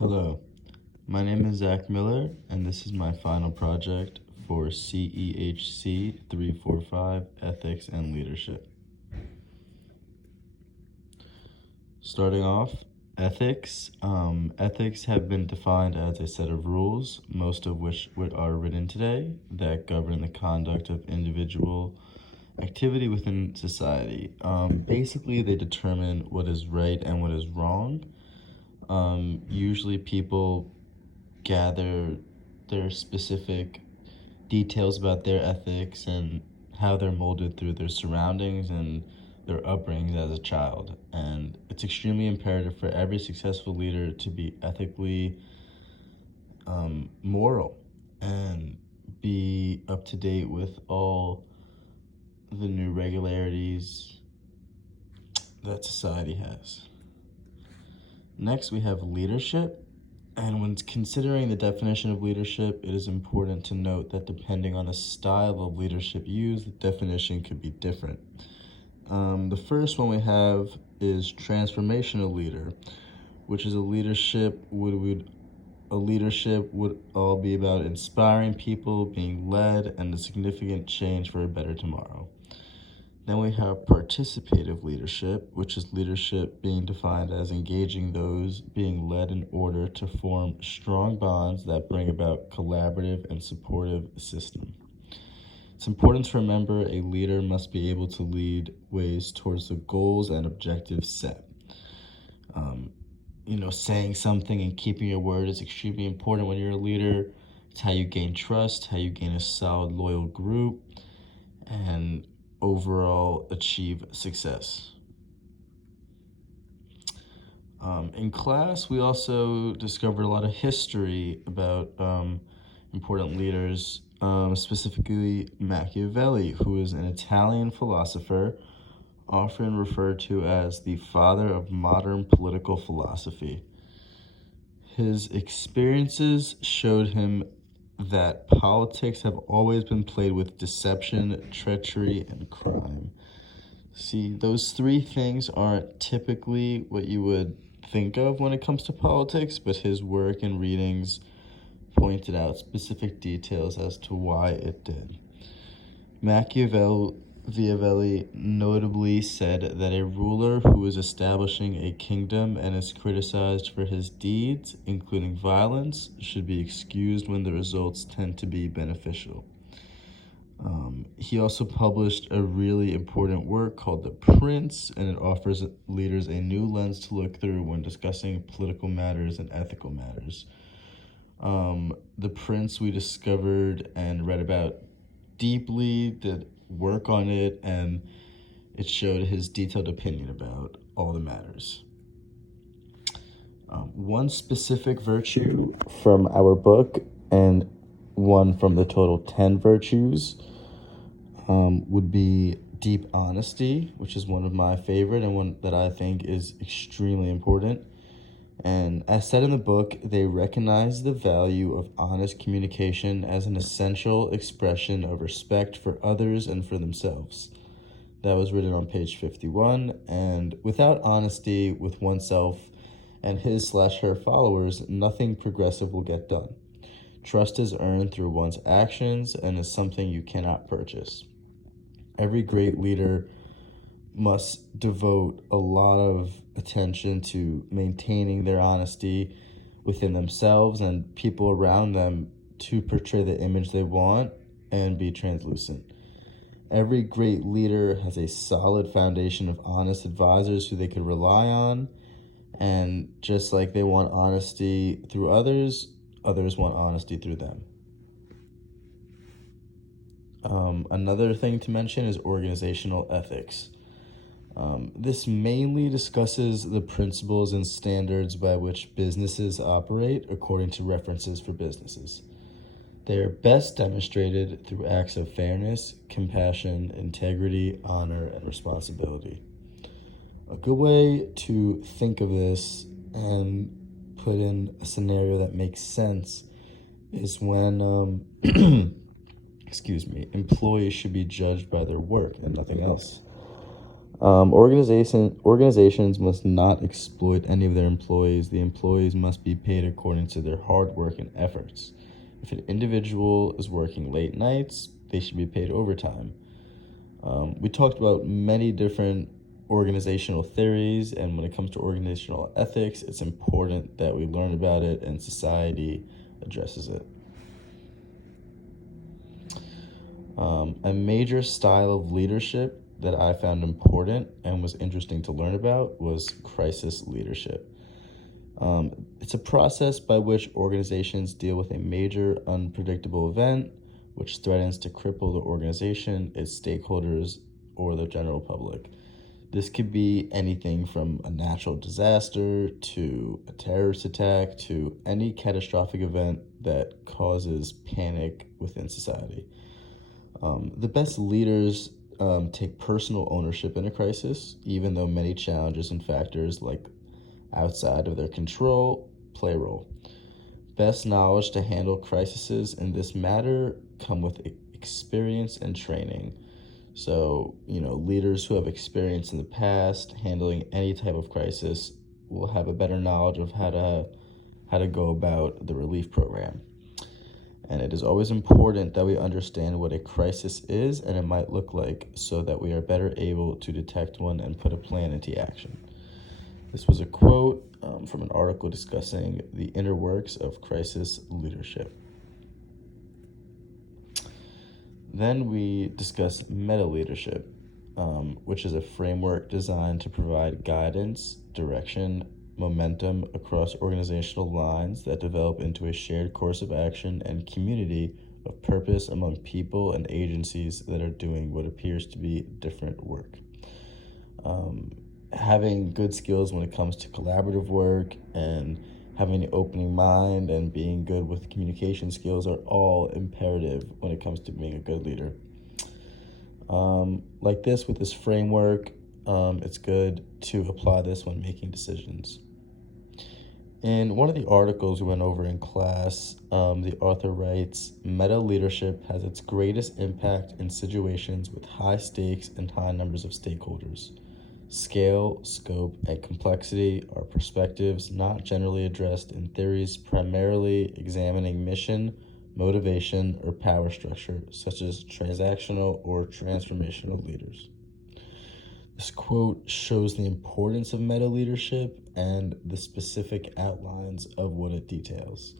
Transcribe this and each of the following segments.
Hello, my name is Zach Miller, and this is my final project for CEHC 345 Ethics and Leadership. Starting off, ethics. Ethics have been defined as a set of rules, most of which are written today, that govern the conduct of individual activity within society. Basically, they determine what is right and what is wrong. Usually people gather their specific details about their ethics and how they're molded through their surroundings and their upbringings as a child. And it's extremely imperative for every successful leader to be ethically moral and be up to date with all the new regularities that society has. Next, we have leadership. And when considering the definition of leadership, it is important to note that depending on the style of leadership used, the definition could be different. The first one we have is transformational leader, which is a leadership would all be about inspiring people, being led, and a significant change for a better tomorrow. Then we have participative leadership, which is leadership being defined as engaging those being led in order to form strong bonds that bring about collaborative and supportive system. It's important to remember a leader must be able to lead ways towards the goals and objectives set. Saying something and keeping your word is extremely important when you're a leader. It's how you gain trust, how you gain a solid, loyal group, and overall achieve success. In class, we also discovered a lot of history about important leaders, specifically Machiavelli, who is an Italian philosopher, often referred to as the father of modern political philosophy. His experiences showed him that politics have always been played with deception, treachery, and crime. See, those three things aren't typically what you would think of when it comes to politics, but his work and readings pointed out specific details as to why it did. Machiavelli notably said that a ruler who is establishing a kingdom and is criticized for his deeds, including violence, should be excused when the results tend to be beneficial. He also published a really important work called The Prince, and it offers leaders a new lens to look through when discussing political matters and ethical matters. The Prince we discovered and read about deeply, did work on it, and it showed his detailed opinion about all the matters. One specific virtue from our book and one from the total 10 virtues would be deep honesty, which is one of my favorite and one that I think is extremely important. And as said in the book, they recognize the value of honest communication as an essential expression of respect for others and for themselves. That was written on page 51. And without honesty with oneself and his/her followers, nothing progressive will get done. Trust is earned through one's actions and is something you cannot purchase. Every great leader must devote a lot of attention to maintaining their honesty within themselves and people around them to portray the image they want and be translucent. Every great leader has a solid foundation of honest advisors who they could rely on, and just like they want honesty through others, others want honesty through them. Another thing to mention is organizational ethics. This mainly discusses the principles and standards by which businesses operate according to references for businesses. They are best demonstrated through acts of fairness, compassion, integrity, honor, and responsibility. A good way to think of this and put in a scenario that makes sense is when employees should be judged by their work and nothing else. Organizations must not exploit any of their employees. The employees must be paid according to their hard work and efforts. If an individual is working late nights, they should be paid overtime. We talked about many different organizational theories, and when it comes to organizational ethics, it's important that we learn about it and society addresses it. A major style of leadership that I found important and was interesting to learn about was crisis leadership. It's a process by which organizations deal with a major unpredictable event which threatens to cripple the organization, its stakeholders, or the general public. This could be anything from a natural disaster to a terrorist attack to any catastrophic event that causes panic within society. The best leaders take personal ownership in a crisis, even though many challenges and factors like outside of their control play a role. Best knowledge to handle crises in this matter come with experience and training. So, leaders who have experience in the past handling any type of crisis will have a better knowledge of how to go about the relief program. And it is always important that we understand what a crisis is and it might look like so that we are better able to detect one and put a plan into action. This was a quote from an article discussing the inner works of crisis leadership. Then we discuss meta leadership, which is a framework designed to provide guidance, direction, momentum across organizational lines that develop into a shared course of action and community of purpose among people and agencies that are doing what appears to be different work. Having good skills when it comes to collaborative work and having an opening mind and being good with communication skills are all imperative when it comes to being a good leader. Like this, with this framework, it's good to apply this when making decisions. In one of the articles we went over in class, the author writes, meta leadership has its greatest impact in situations with high stakes and high numbers of stakeholders. Scale, scope, and complexity are perspectives not generally addressed in theories primarily examining mission, motivation, or power structure, such as transactional or transformational leaders. This quote shows the importance of meta leadership and the specific outlines of what it details.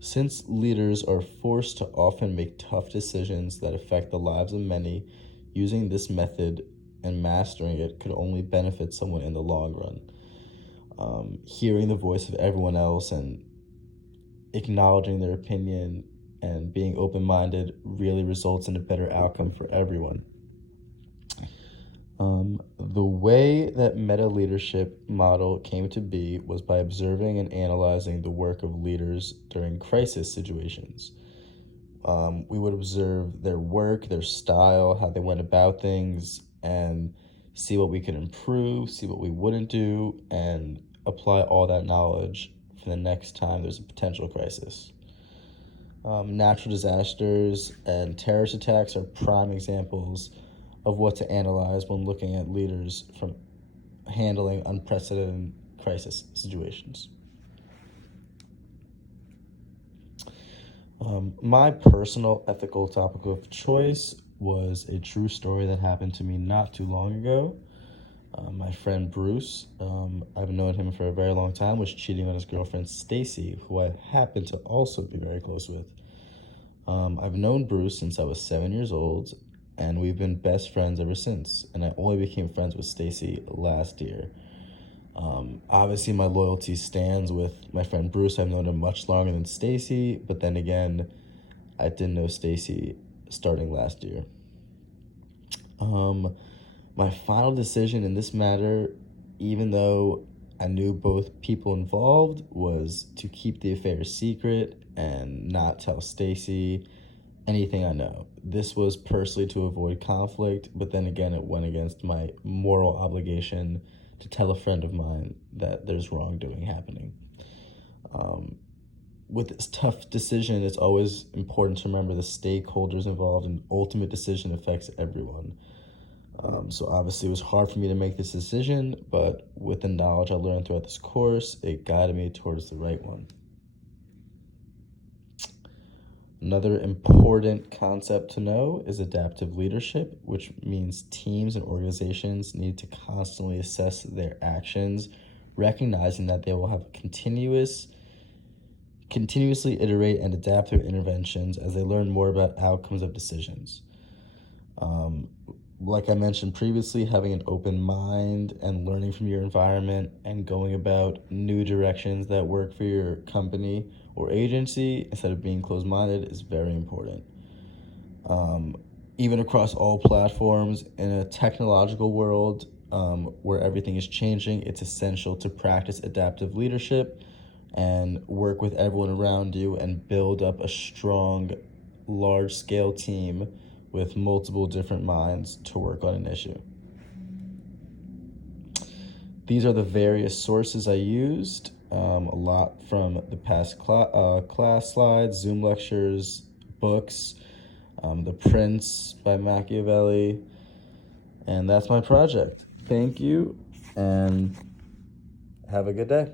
Since leaders are forced to often make tough decisions that affect the lives of many, using this method and mastering it could only benefit someone in the long run. Hearing the voice of everyone else and acknowledging their opinion and being open-minded really results in a better outcome for everyone. The way that meta leadership model came to be was by observing and analyzing the work of leaders during crisis situations. We would observe their work, their style, how they went about things, and see what we could improve, see what we wouldn't do, and apply all that knowledge for the next time there's a potential crisis. Natural disasters and terrorist attacks are prime examples of what to analyze when looking at leaders from handling unprecedented crisis situations. My personal ethical topic of choice was a true story that happened to me not too long ago. My friend Bruce, I've known him for a very long time, was cheating on his girlfriend Stacy, who I happen to also be very close with. I've known Bruce since I was 7 years old, and we've been best friends ever since, and I only became friends with Stacy last year. Obviously, my loyalty stands with my friend Bruce. I've known him much longer than Stacy, but then again, I didn't know Stacy starting last year. My final decision in this matter, even though I knew both people involved, was to keep the affair secret and not tell Stacy anything I know. This was personally to avoid conflict, but then again, it went against my moral obligation to tell a friend of mine that there's wrongdoing happening. With this tough decision, it's always important to remember the stakeholders involved, and ultimate decision affects everyone. So obviously it was hard for me to make this decision, but with the knowledge I learned throughout this course, it guided me towards the right one. Another important concept to know is adaptive leadership, which means teams and organizations need to constantly assess their actions, recognizing that they will have continuously iterate and adapt their interventions as they learn more about outcomes of decisions. Like I mentioned previously, having an open mind and learning from your environment and going about new directions that work for your company or agency instead of being closed-minded is very important. Even across all platforms in a technological world where everything is changing, it's essential to practice adaptive leadership and work with everyone around you and build up a strong, large-scale team with multiple different minds to work on an issue. These are the various sources I used, a lot from the past class slides, Zoom lectures, books, The Prince by Machiavelli, and that's my project. Thank you, and have a good day.